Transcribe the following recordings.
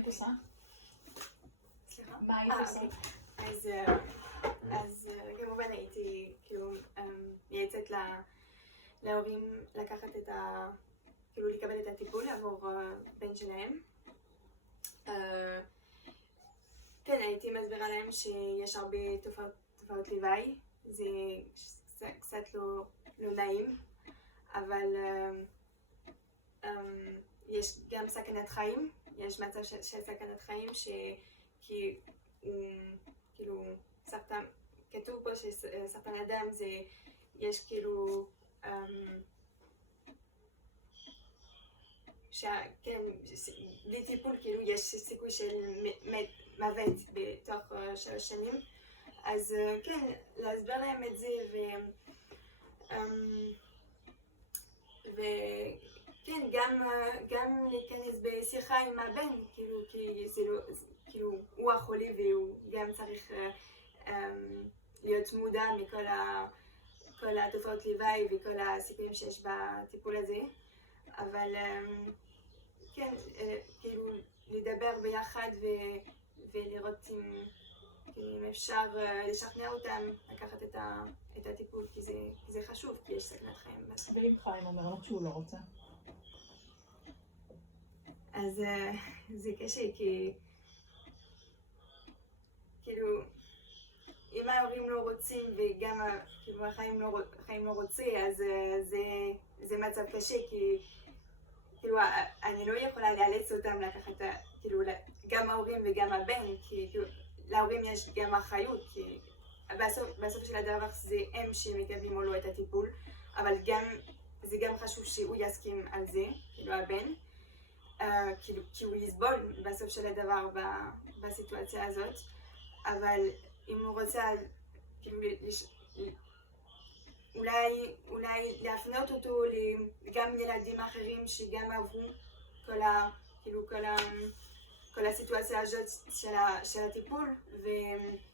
היית עושה? סליחה? מה היית עושה? אז כמובן הייתי כאילו מייעצת להורים לקחת את כאילו לקבל את הטיפול עבור בן שלהם. כן, הייתי מסבירה להם שיש הרבה תופעות לוואי, זה קצת לא נעים, אבל יש גם סכנת חיים, יש מצב של סכנת חיים כאילו סרטן, כתוב פה שסרטן הדם זה, יש כאילו, כן, בלי טיפול כאילו יש סיכוי של מוות בתוך 3 שנים, אז כן, להסביר להם את זה וכן, גם להיכנס בשיחה עם הבן, כאילו, כי זה לא, כאילו, הוא החולי והוא גם צריך להיות מודע מכל התופעות לוואי וכל הסיכויים שיש בטיפול הזה, אבל כן, כאילו, לדבר ביחד ולראות אם אפשר לשכנע אותם לקחת את הטיפול, כי זה חשוב, כי יש סכנת חיים. ואם חיים אומר לך שהוא לא רוצה? אז זה קשה, כי כאילו, אם ההורים לא רוצים וגם כאילו החיים לא רוצה, אז זה מצב קשה, כי כאילו אני לא יכולה לאלץ אותם לקחת, כאילו, גם ההורים וגם הבן, כי כאילו, להורים יש גם אחריות, כי בסוף של הדבר זה הם שמקבלים או לא את הטיפול, אבל זה גם חשוב שהוא יסכים על זה, כאילו הבן, כי הוא יסבול בסוף של הדבר בסיטואציה הזאת, אבל אם הוא רוצה כאילו אולי להפנות אותו גם ילדים אחרים שגם עברו כל הסיטואציה הזאת של הטיפול,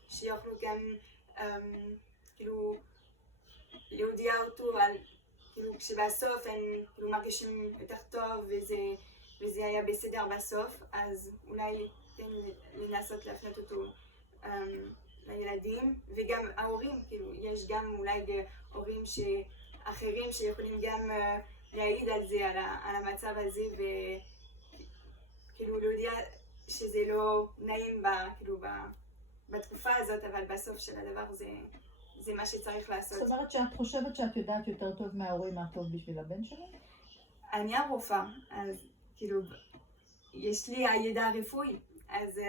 ושיוכלו גם כאילו להודיע אותו על כאילו כשבסוף הם כאילו מרגישים יותר טוב וזה היה בסדר בסוף, אז אולי כן לנסות להפנות אותו לילדים, וגם ההורים, כאילו יש גם אולי הורים אחרים שיכולים גם להעיד על זה, על המצב הזה, וכאילו להודיע שזה לא נעים כאילו בתקופה הזאת, אבל בסוף של הדבר זה מה שצריך לעשות. זאת אומרת שאת חושבת שאת יודעת יותר טוב מההורים מה טוב בשביל הבן שלו? אני הרופאה, אז כאילו יש לי הידע הרפואי, אז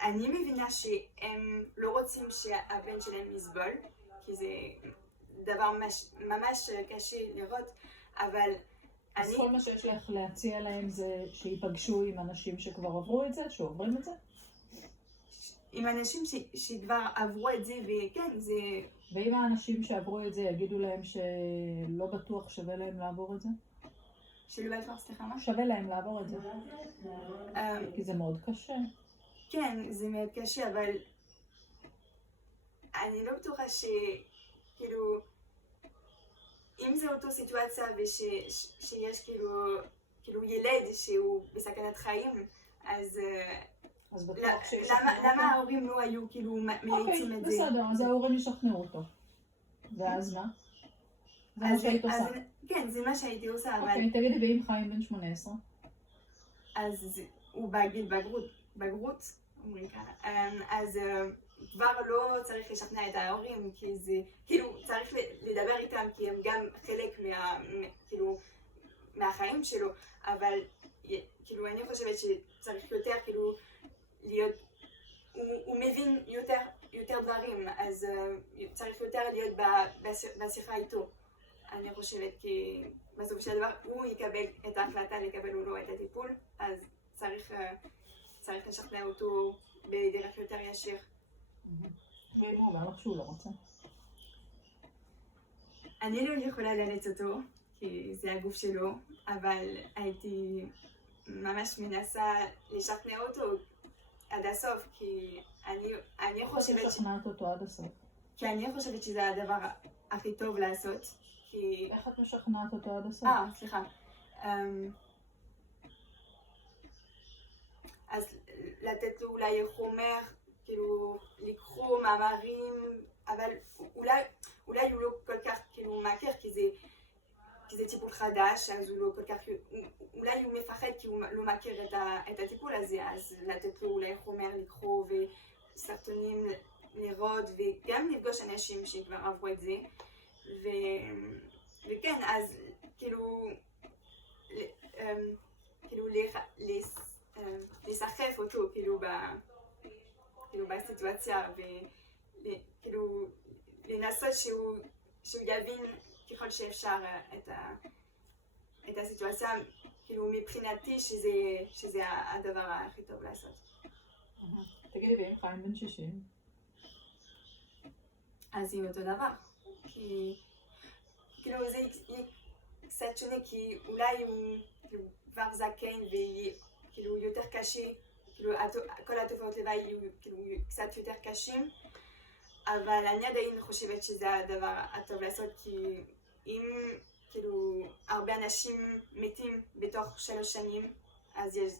אני מבינה שהם לא רוצים שהבן שלהם יסבול, כי זה דבר ממש קשה לראות, אבל אז כל מה שיש לך להציע להם זה שיפגשו עם אנשים שכבר עברו את זה, שעוברים את זה? עם אנשים שכבר עברו את זה, וכן, זה... ואם האנשים שעברו את זה יגידו להם שלא בטוח שווה להם לעבור את זה? שלא בטוח, סליחה מה? שווה להם לעבור את זה. כי זה מאוד קשה. כן, זה מאוד קשה, אבל אני לא בטוחה שכאילו, אם זה אותו סיטואציה ושיש כאילו ילד שהוא בסכנת חיים, אז למה ההורים לא היו כאילו מייעצים את זה? אוקיי, בסדר, אז ההורים ישכנעו אותו. ואז מה? זה מה שהיית עושה. כן, זה מה שהייתי עושה, אבל... אוקיי, תגידי, ואם חיים בן 18? אז הוא בגיל בגרות, אומרים ככה, אז כבר לא צריך לשכנע את ההורים, כי זה, כאילו, צריך לדבר איתם, כי הם גם חלק מהחיים שלו, אבל כאילו, אני חושבת שצריך יותר, כאילו, להיות, הוא מבין יותר דברים, אז צריך יותר להיות בשיחה איתו. אני חושבת כי בסוף של דבר הוא יקבל את ההחלטה לקבל או לא את הטיפול, אז צריך לשכנע אותו בדרך יותר ישיר. ואם הוא אומר לך שהוא לא רוצה? אני לא יכולה לאלץ אותו, כי זה הגוף שלו, אבל הייתי ממש מנסה לשכנע אותו עד הסוף, כי אני חושבת... איך שכנעת אותו עד הסוף? כי אני חושבת שזה הדבר הכי טוב לעשות, כי... איך את משכנעת אותו עד הסוף? סליחה. אז לתת לו אולי חומר, כאילו לקרוא מאמרים, אבל אולי הוא לא כל כך כאילו מכיר, כי זה טיפול חדש, אז הוא לא כל כך, אולי הוא מפחד כי הוא לא מכיר את הטיפול הזה, אז לתת לו אולי חומר לקרוא וסרטונים לראות, וגם לפגוש אנשים שכבר עברו את זה, וכן, אז כאילו לסחף אותו כאילו בסיטואציה, וכאילו לנסות שהוא יבין ככל שאפשר את הסיטואציה, כאילו מבחינתי שזה הדבר הכי טוב לעשות. תגידי, ואם חיים בן 60? אז היא אותו דבר, כי כאילו זה קצת שונה, כי אולי הוא כבר זקן וכאילו יותר קשה, כאילו כל התופעות לוואי יהיו כאילו קצת יותר קשים, אבל אני עדיין חושבת שזה הדבר הטוב לעשות, כי אם כאילו הרבה אנשים מתים בתוך 3 שנים, אז יש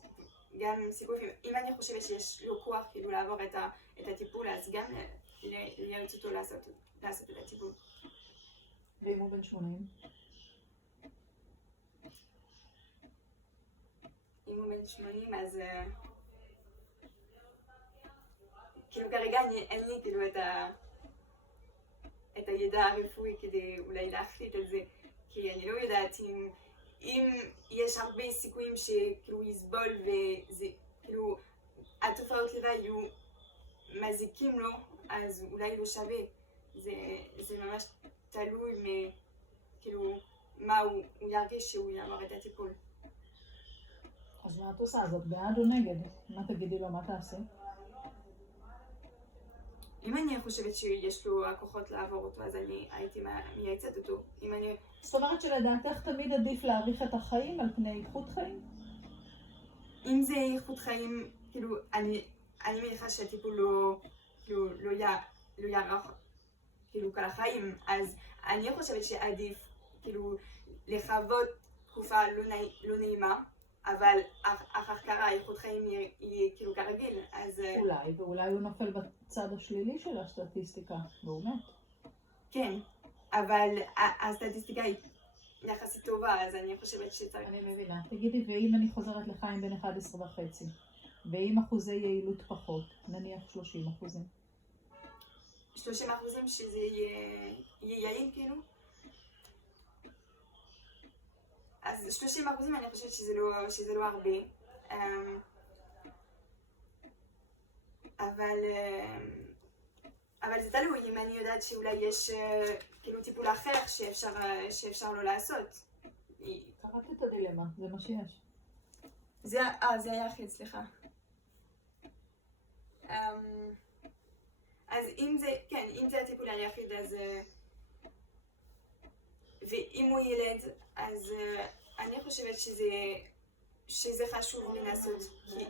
גם סיכוי, אם אני חושבת שיש לו כוח כאילו לעבור את הטיפול, אז גם להיות אותו לעשות את הטיפול. ואם הוא בן 80? אם הוא בן 80, אז כאילו כרגע אין לי כאילו את הידע הרפואי כדי אולי להחליט על זה, כי אני לא יודעת אם יש הרבה סיכויים שכאילו יסבול וזה כאילו התופעות לוואי יהיו מזיקים לו, אז אולי לא שווה. זה ממש תלוי כאילו מה הוא ירגיש שהוא יעבור את הטיפול. אז מה את עושה? אז את בעד או נגד? מה תגידי לו, מה תעשי? אם אני חושבת שיש לו הכוחות לעבור אותו, אז אני הייתי מייעצת אותו. זאת אומרת שלדעתך תמיד עדיף להאריך את החיים על פני איכות חיים? אם זה איכות חיים, כאילו, אני מניחה שהטיפול לא יארך כאילו כל החיים, אז אני חושבת שעדיף כאילו לחוות תקופה לא נעימה, אבל אחר כך האיכות חיים יהיה כאילו כרגיל, אז ואולי הוא נופל בצד השלילי של הסטטיסטיקה, והוא מת. כן, אבל הסטטיסטיקה היא יחסית טובה, אז אני חושבת שצריך... אני מבינה. תגידי, ואם אני חוזרת לחיים בן 11.5, ועם אחוזי יעילות פחות, נניח 30%? 30% שזה יהיה יעיל כאילו? אז 30% אני חושבת שזה לא הרבה, אבל זה תלוי, אם אני יודעת שאולי יש כאילו טיפול אחר שאפשר לא לעשות. קראת את הדילמה, זה מה שיש. זה היחיד, סליחה. אז אם זה הטיפול היחיד, אז ואם הוא ילד, אז אני חושבת שזה חשוב לנסות, כי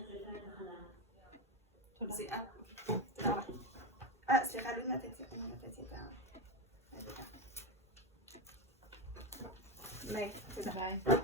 זה... תודה רבה. סליחה, לא נתתי את ה... ביי. תודה. ביי.